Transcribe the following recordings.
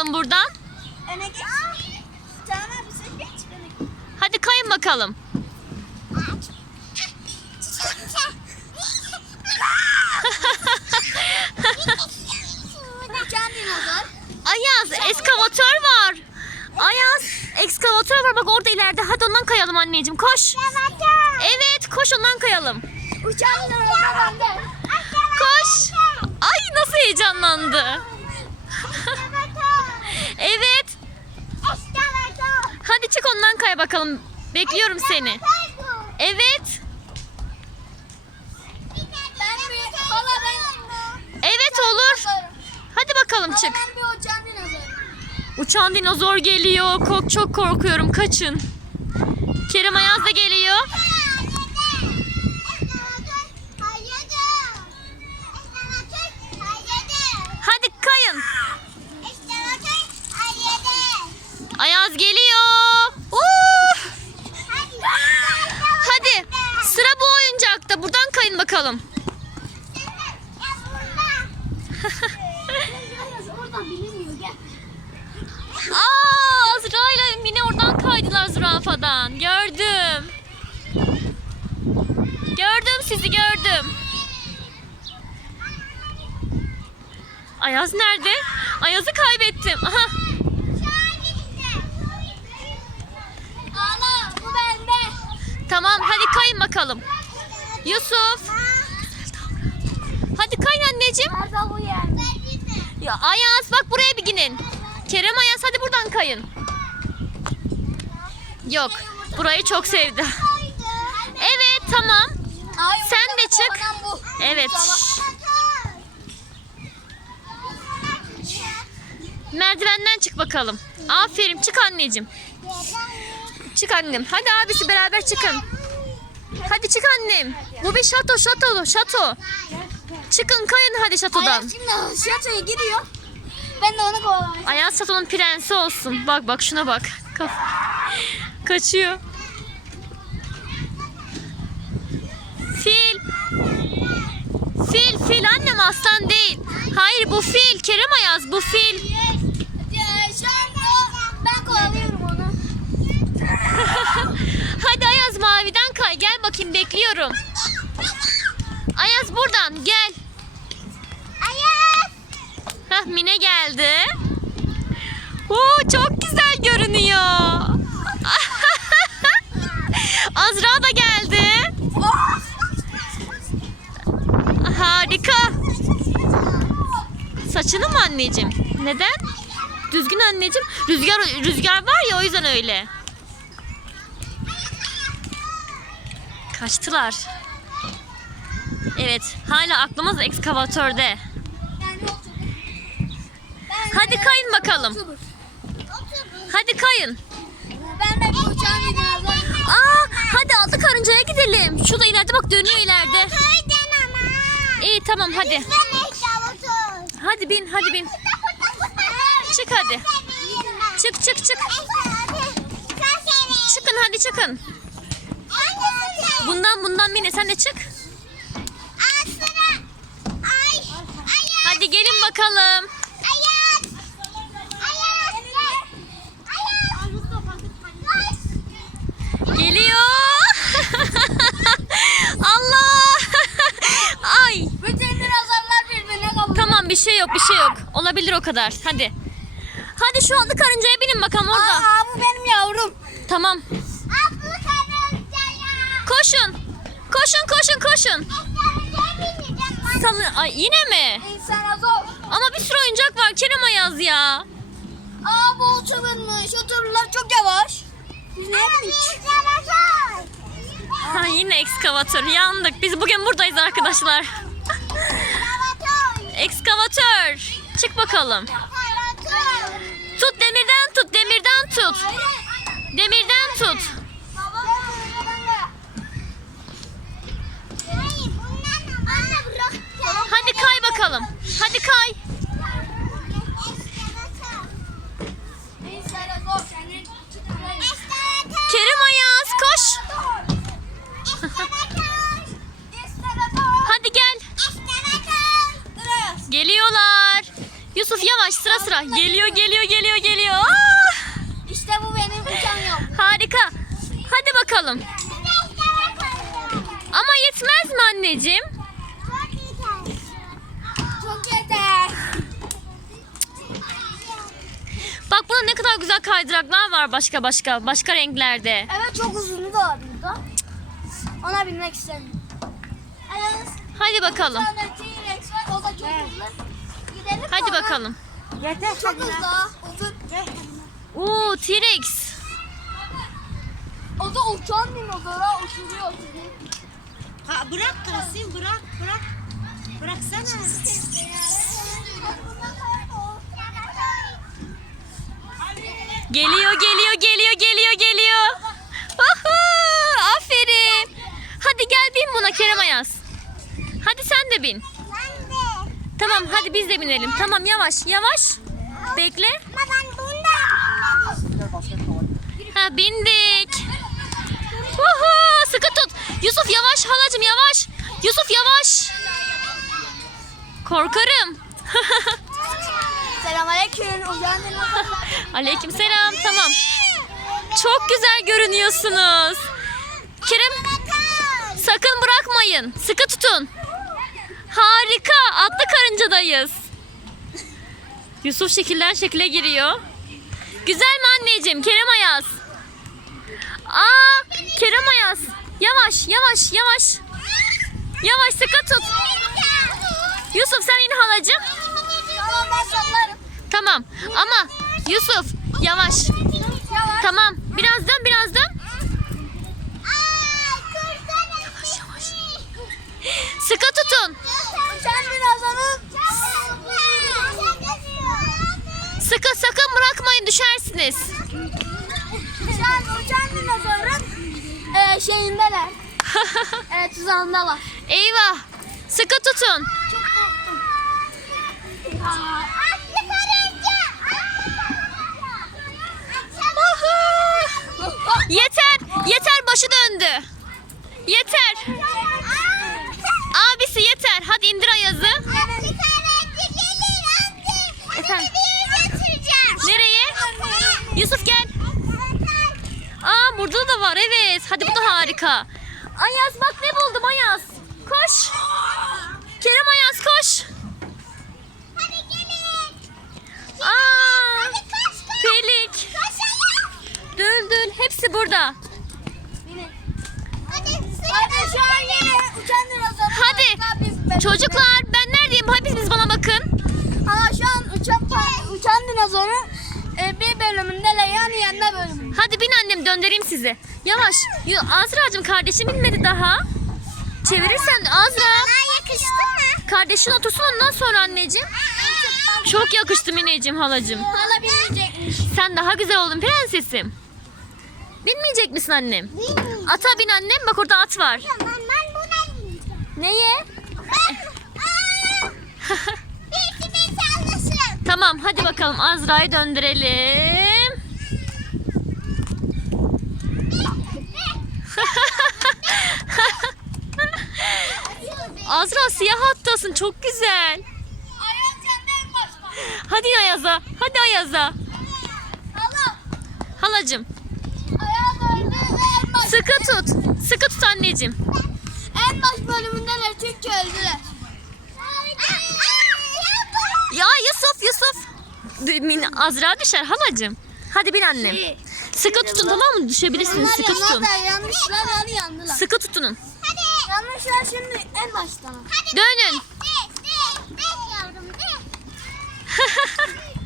bakalım buradan. Öne geç. Tamam abi sen geç. Hadi kayın bakalım. Ayaz eskavatör var. Ayaz ekskavatör var bak orada ileride. Hadi ondan kayalım anneciğim koş. Evet koş ondan kayalım. Bende. Koş. Ay nasıl heyecanlandı. Evet. Hadi çık ondan kay bakalım. Bekliyorum seni. Evet. Evet olur. Hadi bakalım çık. Uçan dinozor geliyor. Kork çok korkuyorum. Kaçın. Kerem Ayaz da geliyor. Hadi kayın. Ayaz geliyor. Uh! Hadi sıra bu oyuncakta. Buradan kayın bakalım. Aa, Azra ile Mine oradan kaydılar zürafadan. Gördüm. Gördüm sizi gördüm. Ayaz nerede? Ayaz'ı kaybettim. Aha. Tamam hadi kayın bakalım. Yusuf. Hadi kayın anneciğim. Nerede bu yerde? Ya Ayaz bak buraya bir ginin. Kerem Ayaz hadi buradan kayın. Yok. Burayı çok sevdi. Evet tamam. Ay, Sen de çık. Evet. Merdivenden çık bakalım. Aferin çık anneciğim. Çık annem. Hadi abisi beraber çıkın. Hadi çık annem. Bu bir şato şato şato. Çıkın kayın hadi şatodan. Ayaz şimdi şatoya giriyor. Ben de onu kovalamaya Ayaz şatonun prensi olsun. Bak bak şuna bak. Kaf Kaçıyor. Fil. Fil fil annem aslan değil. Hayır bu fil. Kerem Ayaz bu fil. Ya, Şu an o- ben kovalıyorum onu. Hadi Ayaz maviden kay. Gel bakayım bekliyorum. Ayaz buradan gel. Ayaz. Hah Mine geldi. Oo, çok güzel görünüyor. Azra da geldi. Harika. Saçını mı anneciğim? Neden? Düzgün anneciğim. Rüzgar rüzgar var ya o yüzden öyle. Kaçtılar. Evet, hala aklımız ekskavatörde. Hadi kayın bakalım. Hadi kayın. Ben de. Aa, hadi altı karıncaya gidelim. Şurada ileride bak dönüyor ileride. İyi tamam hadi. Hadi bin hadi bin. Çık hadi. Çık çık çık. Çıkın hadi çıkın. Bundan bundan Mine sen de çık. Hadi gelin bakalım. Geliyor. Allah. Ay. Bütün dinozorlar birbirine kapılıyor. Tamam bir şey yok bir şey yok. Olabilir o kadar. Hadi. Hadi şu altı karıncaya binin bakalım orada. Aa bu benim yavrum. Tamam. Koşun. Koşun koşun koşun. Salı Ay yine mi? İnsana zor. Ama bir sürü oyuncak var Kerem Ayaz ya. Aa bu uçurulmuş. Otururlar çok yavaş. Ha, yine ekskavatör. Yandık. Biz bugün buradayız arkadaşlar. Ekskavatör. Çık bakalım. Tut demirden tut. Demirden tut. Demirden tut. Hadi kay bakalım. Hadi kay. Kerem Ayaz koş. Hadi gel. Geliyorlar. Yusuf yavaş sıra sıra. Geliyor geliyor geliyor geliyor. Aa! İşte bu benim yol. Harika. Hadi bakalım. Ama yetmez mi anneciğim? Çok yeter. Bak burada ne kadar güzel kaydıraklar var başka başka başka renklerde. Evet çok uzunu da var burada. Ona binmek. Evet. Hadi bakalım. Bir tane T-Rex var o da çok hızlı. Gidelim Hadi bakalım. Yeter. Çok hızlı. Uzun. Oo T-Rex. O da uçan dinozora uçuruyor sizi. Ha, bırak Kasım bırak bırak. Bıraksana. Geliyor geliyor geliyor geliyor geliyor. Aferin. Hadi gel bin buna Kerem Ayaz. Hadi sen de bin. Tamam hadi biz de binelim. Tamam yavaş yavaş. Bekle. Ha bindik. Uhu, sıkı tut. Yusuf yavaş halacım yavaş. Yusuf yavaş. Korkarım. Selamünaleyküm. Aleyküm selam. Tamam. Çok güzel görünüyorsunuz. Kerem sakın bırakmayın. Sıkı tutun. Harika. Atlı karıncadayız. Yusuf şekilden şekile giriyor. Güzel mi anneciğim? Kerem Ayaz. Aa, Kerem Ayaz. Yavaş, yavaş, yavaş. Yavaş sıkı tut. Yusuf sen in halacığım. Tamam. Ama Yusuf yavaş. Tamam. Biraz dön, biraz dön. Yavaş, yavaş. Sıkı tutun. Uçan dinozorun. Sıkı sakın bırakmayın düşersiniz. Uçan, uçan dinozorun e, şeyindeler. E, tuzağındalar. Eyvah. Sıkı tutun. Yeter. Yeter başı döndü. Yeter. Abisi yeter. Hadi indir Ayaz'ı. Efendim? Nereye? Yusuf gel. Aa burada da var evet. Hadi bu da harika. Ayaz bak ne buldum Ayaz. Koş. Kerem Ayaz koş. Aa, Pelik. Düldül hepsi burada. Hadi şu an yine uçan dinozor. Hadi. Çocuklar ben neredeyim? Hepiniz bana bakın. Aa şu an uçan, uçan dinozorun e, bir bölümündeler yani yanında bölümünde. Hadi bin annem döndüreyim sizi. Yavaş. Azra'cığım kardeşim binmedi daha. Çevirirsen Azra. yakıştı mı? Kardeşin otursun ondan sonra anneciğim. Çok yakıştı Mineciğim halacığım. Hala binmeyecekmiş. Sen daha güzel oldun prensesim. Binmeyecek misin annem? Ata bin annem bak orada at var. Ben buna bineceğim. Neye? Tamam hadi bakalım Azra'yı döndürelim. Azra siyah hattasın çok güzel. Hadi Ayaz'a. Hadi Ayaz'a. Baş, sıkı tut. Sıkı tut anneciğim. Çünkü öldüler. Ya Yusuf Yusuf. Min- Azra düşer halacığım. Hadi bin annem. Sıkı tutun tamam mı? Düşebilirsiniz sıkı tutun. yanlışlar yandılar. Sıkı tutunun. Hadi. Yanlışlar şimdi en baştan. Hadi. Dönün. De, de, de yavrum de.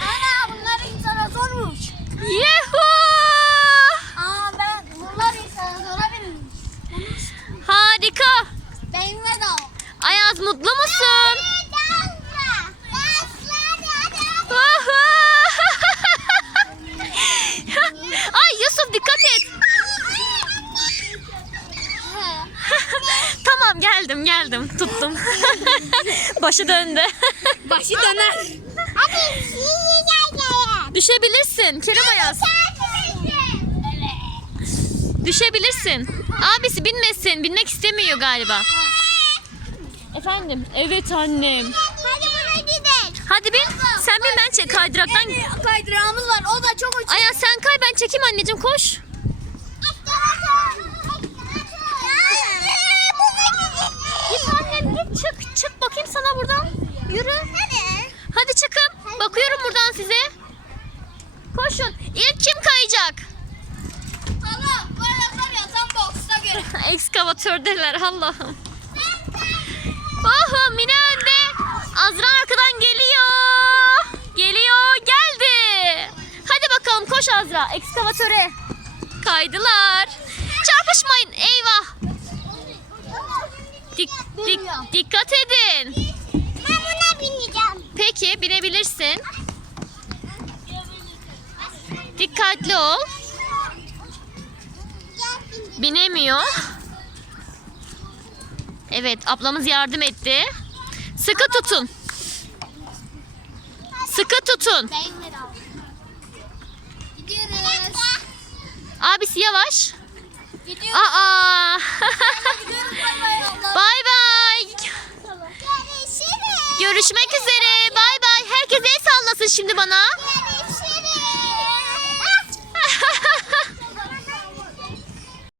Ana bunlar insana zormuş. Yuhu! Aa ben bunlar insana zora binmiş. Harika. Benimle de o. Ayaz mutlu musun? Uhu! Ay Yusuf dikkat et. tamam geldim geldim tuttum. Başı döndü. Başı döner. Hadi Düşebilirsin Kerem Ayaz. Düşebilirsin. Abisi binmesin. Binmek istemiyor galiba. Efendim? Evet annem. Hadi buna gidelim. Hadi bin. Sen çek kaydıraktan. Kaydırağımız var. O da çok uçuk. Aya sen kay ben çekeyim anneciğim koş. Git annem git çık çık bakayım sana buradan. Yürü. Hadi çıkın. Bakıyorum buradan size. Koşun. İlk kim kayacak? Allah böyle var ya tam boksa göre. Ekskavatördeler Allah'ım. Oho Mine önde. Azra arkadan geliyor. Geliyor geldi. Hadi bakalım koş Azra ekskavatöre. Kaydılar. Çarpışmayın eyvah. Dik, dik, dikkat edin. Ben buna bineceğim. Peki binebilirsin. Dikkatli ol. Binemiyor. Evet ablamız yardım etti. Sıkı tutun. Sıkı tutun. Gidiyoruz. Abisi yavaş. Gidiyoruz. Aa. Bay bay. Görüşmek üzere. Bay bay. Herkes el sallasın şimdi bana.